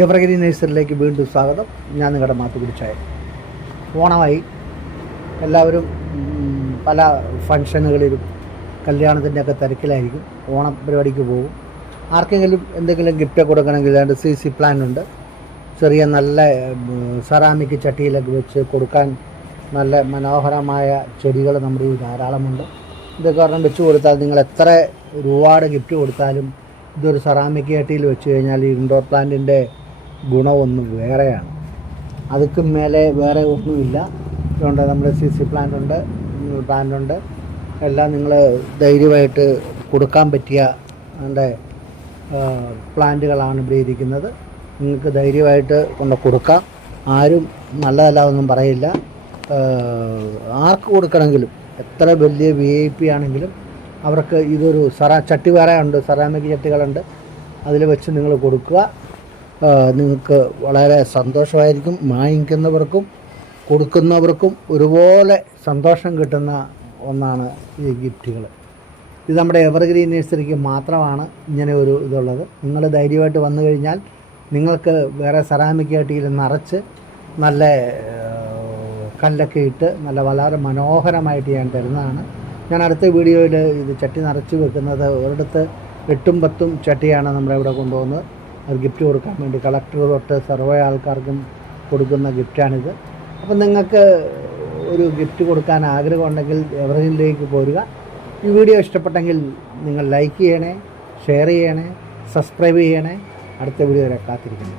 Evergreen നേഴ്സറിയിലേക്ക് വീണ്ടും സ്വാഗതം. ഞാൻ നിങ്ങളുടെ മാത്തുകുടിച്ചായ. ഓണമായി, എല്ലാവരും പല ഫങ്ഷനുകളിലും കല്യാണത്തിൻ്റെയൊക്കെ തിരക്കിലായിരിക്കും. ഓണം പരിപാടിക്ക് പോകും. ആർക്കെങ്കിലും എന്തെങ്കിലും ഗിഫ്റ്റ് കൊടുക്കണമെങ്കിൽ രണ്ട് CC പ്ലാൻ ഉണ്ട്. ചെറിയ നല്ല സെറാമിക് ചട്ടിയിലൊക്കെ വെച്ച് കൊടുക്കാൻ നല്ല മനോഹരമായ ചെടികൾ നമ്മുടെ ഈ ധാരാളമുണ്ട്. ഇതൊക്കെ ഒരെണ്ണം വെച്ച് കൊടുത്താൽ നിങ്ങൾ എത്ര രൂപയുടെ ഗിഫ്റ്റ് കൊടുത്താലും ഇതൊരു സെറാമിക് ചട്ടിയിൽ വെച്ച് കഴിഞ്ഞാൽ ഈ ഇൻഡോർ പ്ലാന്റിൻ്റെ ഗുണമൊന്നും വേറെയാണ്. അതുക്കും മേലെ വേറെ ഒന്നുമില്ല. ഇതുകൊണ്ട് നമ്മുടെ CC പ്ലാന്റ് ഉണ്ട്. എല്ലാം നിങ്ങൾ ധൈര്യമായിട്ട് കൊടുക്കാൻ പറ്റിയ അതിൻ്റെ പ്ലാന്റുകളാണ് ഇവിടെ ഇരിക്കുന്നത്. നിങ്ങൾക്ക് ധൈര്യമായിട്ട് കൊണ്ട് കൊടുക്കാം. ആരും നല്ലതല്ല ഒന്നും പറയില്ല. ആർക്ക് കൊടുക്കണമെങ്കിലും, എത്ര വലിയ VIP ആണെങ്കിലും അവർക്ക് ഇതൊരു ചട്ടി വേറെ ഉണ്ട്, സെറാമിക് ചട്ടികളുണ്ട്. അതിൽ വെച്ച് നിങ്ങൾ കൊടുക്കുക. നിങ്ങൾക്ക് വളരെ സന്തോഷമായിരിക്കും. വാങ്ങിക്കുന്നവർക്കും കൊടുക്കുന്നവർക്കും ഒരുപോലെ സന്തോഷം കിട്ടുന്ന ഒന്നാണ് ഈ ഗിഫ്റ്റുകൾ. ഇത് നമ്മുടെ എവർഗ്രീൻ നഴ്സറിക്ക് മാത്രമാണ് ഇങ്ങനെ ഒരു ഇതുള്ളത്. നിങ്ങൾ ധൈര്യമായിട്ട് വന്നു കഴിഞ്ഞാൽ നിങ്ങൾക്ക് വേറെ സെറാമിക് ചട്ടിയിൽ നിറച്ച് നല്ല കല്ലൊക്കെ ഇട്ട് നല്ല വളരെ മനോഹരമായിട്ട് ഞാൻ തരുന്നതാണ്. ഞാൻ അടുത്ത വീഡിയോയിൽ ഇത് ചട്ടി നിറച്ച് വെക്കുന്നത് ഒരിടത്ത് 8ഉം 10ഉം ചട്ടിയാണ് നമ്മുടെ ഇവിടെ കൊണ്ടുപോകുന്നത്. അത് ഗിഫ്റ്റ് കൊടുക്കാൻ വേണ്ടി കളക്ടർ തൊട്ട് സർവേ ആൾക്കാർക്കും കൊടുക്കുന്ന ഗിഫ്റ്റാണിത്. അപ്പം നിങ്ങൾക്ക് ഒരു ഗിഫ്റ്റ് കൊടുക്കാൻ ആഗ്രഹമുണ്ടെങ്കിൽ എവർഗ്രീനിലേക്ക് പോരുക. ഈ വീഡിയോ ഇഷ്ടപ്പെട്ടെങ്കിൽ നിങ്ങൾ ലൈക്ക് ചെയ്യണേ, ഷെയർ ചെയ്യണേ, സബ്സ്ക്രൈബ് ചെയ്യണേ. അടുത്ത വീഡിയോ വരെ കാത്തിരിക്കണം.